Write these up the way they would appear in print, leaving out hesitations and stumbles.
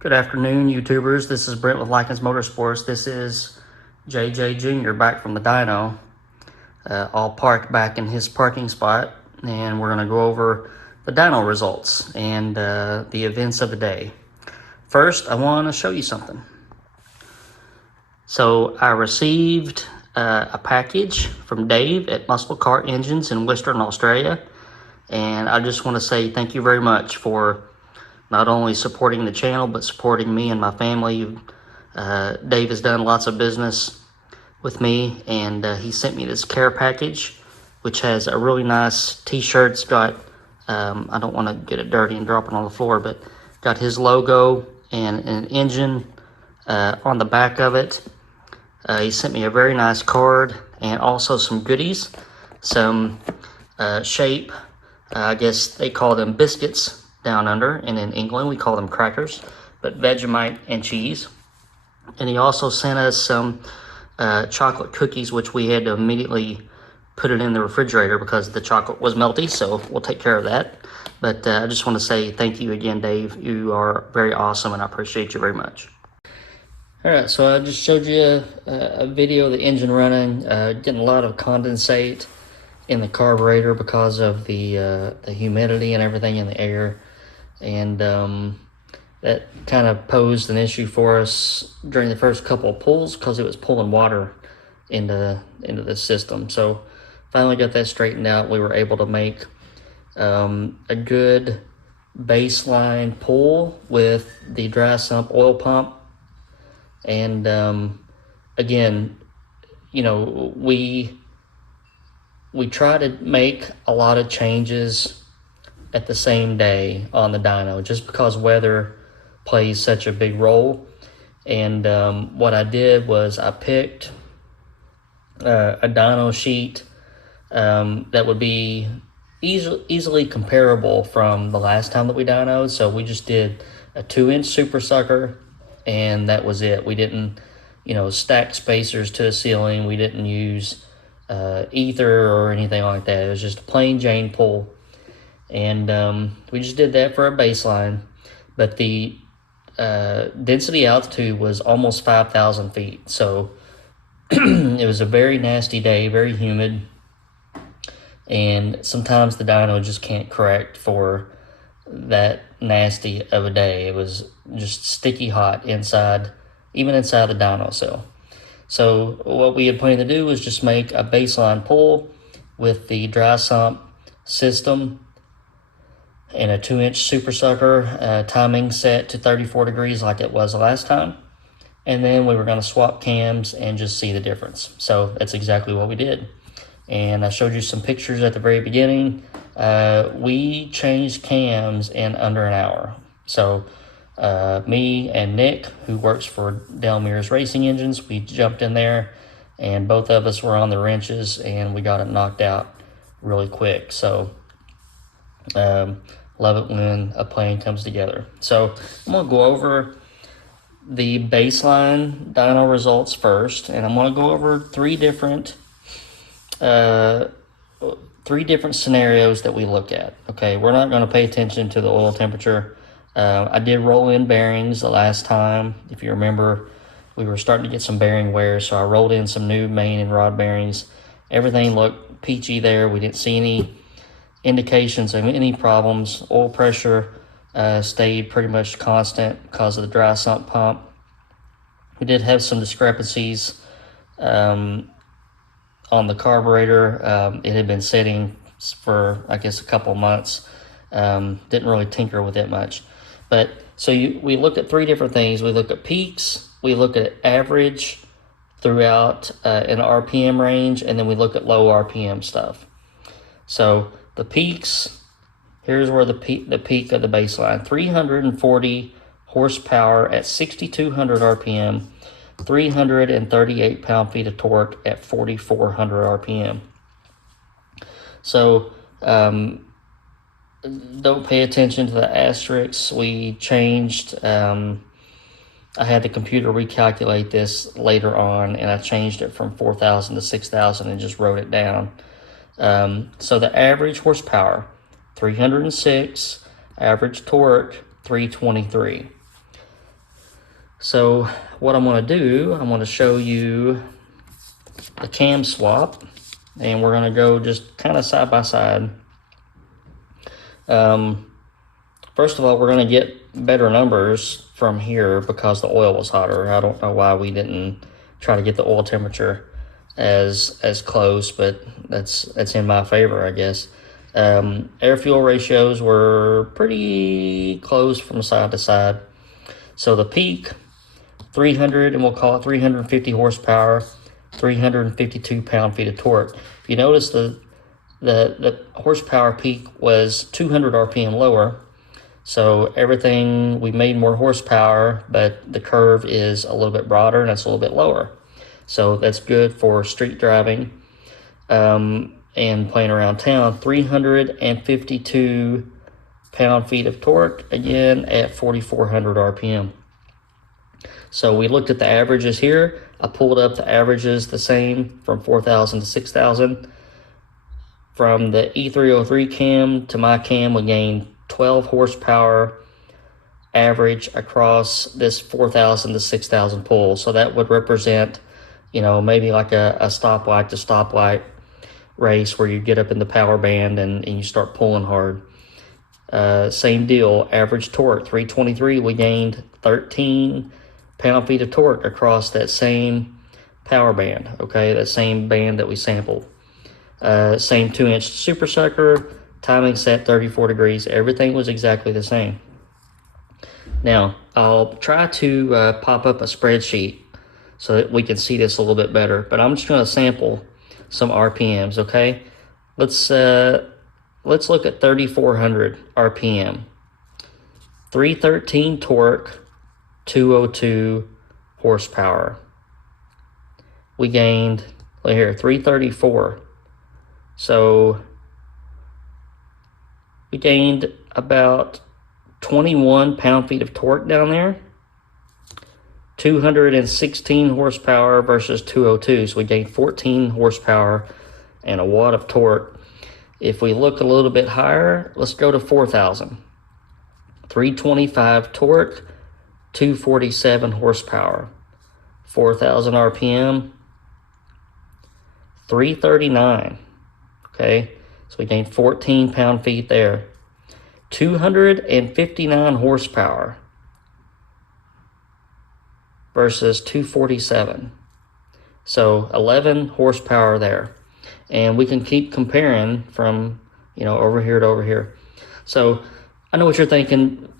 Good afternoon, YouTubers. This is Brent with Lykins Motorsports. This is JJ Jr. back from the dyno, all parked back in his parking spot, and we're going to go over the dyno results and the events of the day. First, I want to show you something. So I received a package from Dave at Muscle Car Engines in Western Australia, and I just want to say thank you very much for not only supporting the channel, but supporting me and my family. Dave has done lots of business with me, and he sent me this care package, which has a really nice t-shirt. It's got, I don't want to get it dirty and drop it on the floor, but got his logo and an engine on the back of it. He sent me a very nice card and also some goodies, some shape, I guess they call them biscuits down under, and in England we call them crackers, but Vegemite and cheese. And he also sent us some chocolate cookies, which we had to immediately put it in the refrigerator because the chocolate was melty, so we'll take care of that. But I just want to say thank you again, Dave. You are very awesome, and I appreciate you very much. All right, so I just showed you a video of the engine running, getting a lot of condensate in the carburetor because of the humidity and everything in the air. And that kind of posed an issue for us during the first couple of pulls because it was pulling water into the system. So finally got that straightened out. We were able to make a good baseline pull with the dry sump oil pump. And again, you know, we try to make a lot of changes at the same day on the dyno, just because weather plays such a big role. And what I did was I picked a dyno sheet that would be easily comparable from the last time that we dynoed. So we just did a 2-inch super sucker, and that was it. We didn't, you know, stack spacers to the ceiling. We didn't use ether or anything like that. It was just a plain Jane pull. And we just did that for a baseline, but the density altitude was almost 5,000 feet. So it was a very nasty day, very humid, and sometimes the dyno just can't correct for that nasty of a day. It was just sticky hot inside, even inside the dyno cell. So what we had planned to do was just make a baseline pull with the dry sump system and a 2-inch super sucker, timing set to 34 degrees like it was the last time. And then we were going to swap cams and just see the difference. So that's exactly what we did. And I showed you some pictures at the very beginning. We changed cams in under an hour. So me and Nick, who works for Delmir's Racing Engines, we jumped in there, and both of us were on the wrenches, and we got it knocked out really quick. So love it when a plan comes together. So I'm going to go over the baseline dyno results first, and I'm going to go over three different scenarios that we look at. Okay, we're not going to pay attention to the oil temperature. I did roll in bearings the last time. If you remember, we were starting to get some bearing wear, so I rolled in some new main and rod bearings. Everything looked peachy there. We didn't see any indications of any problems. Oil pressure stayed pretty much constant because of the dry sump pump. We did have some discrepancies on the carburetor. It had been sitting for, I guess, a couple months. Didn't really tinker with it much. But so we looked at three different things. We looked at peaks, we looked at average throughout an RPM range, and then we looked at low RPM stuff. So the peaks here's where the peak of the baseline, 340 horsepower at 6,200 RPM, 338 pound-feet of torque at 4,400 RPM. So don't pay attention to the asterisks. We changed, I had the computer recalculate this later on, and I changed it from 4,000 to 6,000 and just wrote it down. So the average horsepower, 306, average torque, 323. So what I'm going to do, I'm going to show you the cam swap, and we're going to go just kind of side by side. First of all, we're going to get better numbers from here because the oil was hotter. I don't know why we didn't try to get the oil temperature as close, but that's in my favor, I guess. Air fuel ratios were pretty close from side to side. So the peak, 300, and we'll call it 350 horsepower, 352 pound-feet of torque. If you notice, the horsepower peak was 200 RPM lower. So everything, we made more horsepower, but the curve is a little bit broader and it's a little bit lower. So that's good for street driving and playing around town. 352 pound-feet of torque, again, at 4,400 RPM. So we looked at the averages here. I pulled up the averages the same from 4,000 to 6,000. From the E303 cam to my cam, we gained 12 horsepower average across this 4,000 to 6,000 pull. So that would represent, maybe like a stoplight to stoplight race where you get up in the power band and you start pulling hard. Same deal, average torque, 323. We gained 13 pound-feet of torque across that same power band, okay, that same band that we sampled. Same 2-inch super sucker, timing set 34 degrees. Everything was exactly the same. Now, I'll try to pop up a spreadsheet so that we can see this a little bit better, but I'm just going to sample some RPMs, okay? Let's look at 3,400 RPM. 313 torque, 202 horsepower. We gained, look here, 334. So we gained about 21 pound-feet of torque down there. 216 horsepower versus 202. So we gained 14 horsepower and a watt of torque. If we look a little bit higher, let's go to 4,000. 325 torque, 247 horsepower. 4,000 RPM, 339. Okay, so we gained 14 pound-feet there. 259 horsepower versus 247. So 11 horsepower there. And we can keep comparing from, over here to over here. So I know what you're thinking,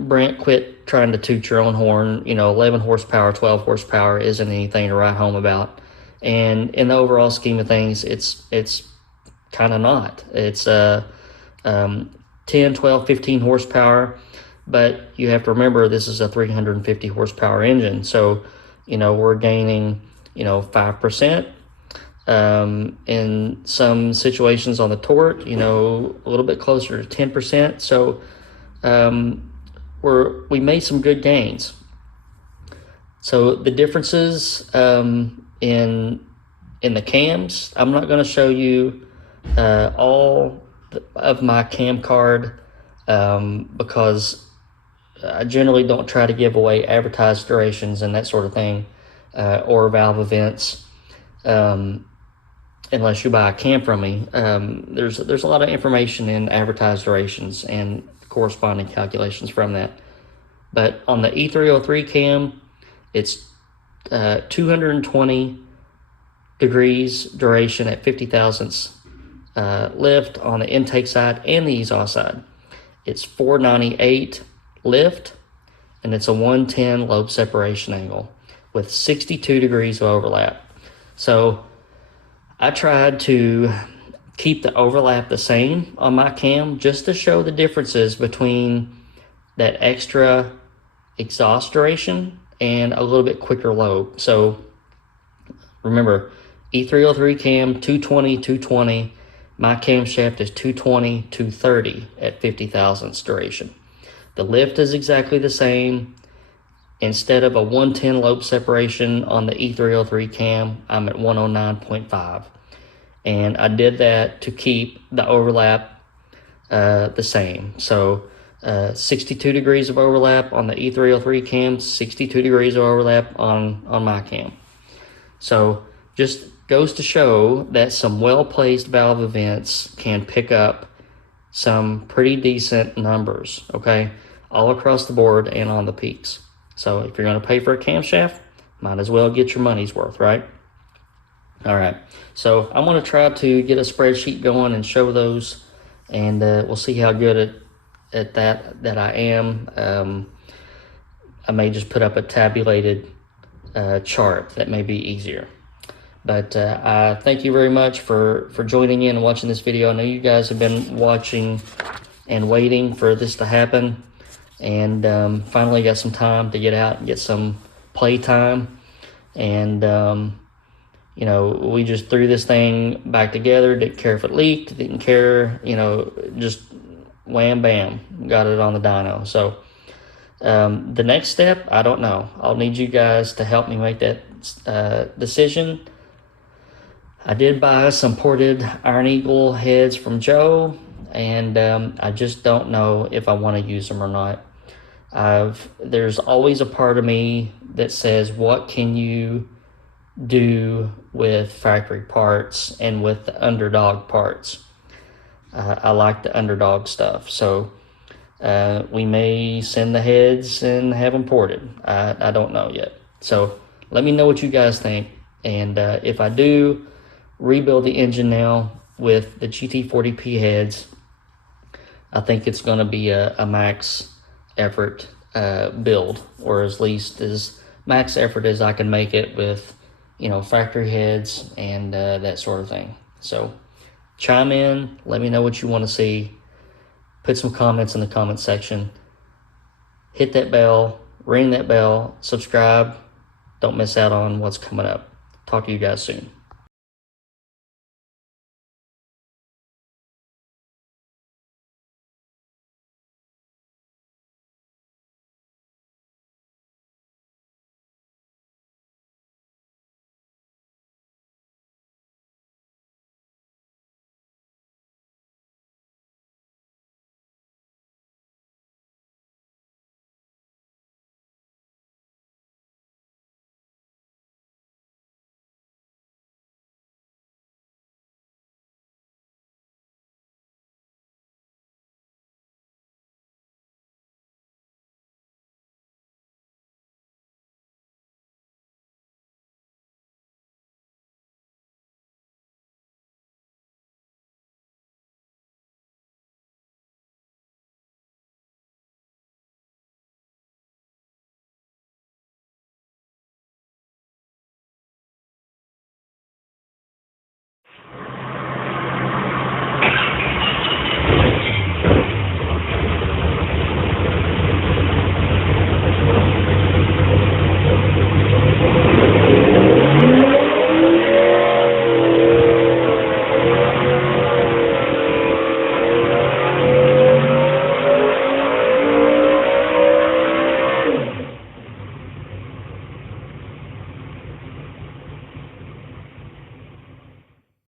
Brent, quit trying to toot your own horn. 11 horsepower, 12 horsepower isn't anything to write home about. And in the overall scheme of things, it's kind of not. It's 10, 12, 15 horsepower, but you have to remember this is a 350 horsepower engine. So, we're gaining, 5%. In some situations on the torque, a little bit closer to 10%. So we made some good gains. So the differences in the cams, I'm not going to show you all of my cam card because I generally don't try to give away advertised durations and that sort of thing or valve events unless you buy a cam from me. There's a lot of information in advertised durations and corresponding calculations from that. But on the E303 cam, it's 220 degrees duration at 50 thousandths lift on the intake side and the exhaust side. It's 498 lift, and it's a 110 lobe separation angle with 62 degrees of overlap. So I tried to keep the overlap the same on my cam just to show the differences between that extra exhaust duration and a little bit quicker load. So remember, E303 cam 220, 220. My camshaft is 220, 230 at 50 thousandths duration. The lift is exactly the same. Instead of a 110 lobe separation on the E303 cam, I'm at 109.5. And I did that to keep the overlap the same. So 62 degrees of overlap on the E303 cam, 62 degrees of overlap on my cam. So just goes to show that some well-placed valve events can pick up some pretty decent numbers, okay, all across the board and on the peaks. So if you're going to pay for a camshaft, might as well get your money's worth, right? All right, so I'm going to try to get a spreadsheet going and show those, and we'll see how good at that I am. I may just put up a tabulated chart that may be easier. But I thank you very much for joining in and watching this video. I know you guys have been watching and waiting for this to happen, and finally got some time to get out and get some play time. And you know, we just threw this thing back together, didn't care if it leaked, didn't care, you know, just wham bam, got it on the dyno. So the next step, I don't know. I'll need you guys to help me make that decision. I did buy some ported Iron Eagle heads from Joe, and I just don't know if I want to use them or not. There's always a part of me that says, what can you do with factory parts and with the underdog parts? I like the underdog stuff, so we may send the heads and have them ported. I don't know yet. So let me know what you guys think, and if I do rebuild the engine now with the GT40P heads, I think it's going to be a max effort build, or at least as max effort as I can make it with, you know, factory heads and that sort of thing. So chime in, let me know what you want to see, put some comments in the comment section, hit that bell, ring that bell, subscribe, don't miss out on what's coming up. Talk to you guys soon.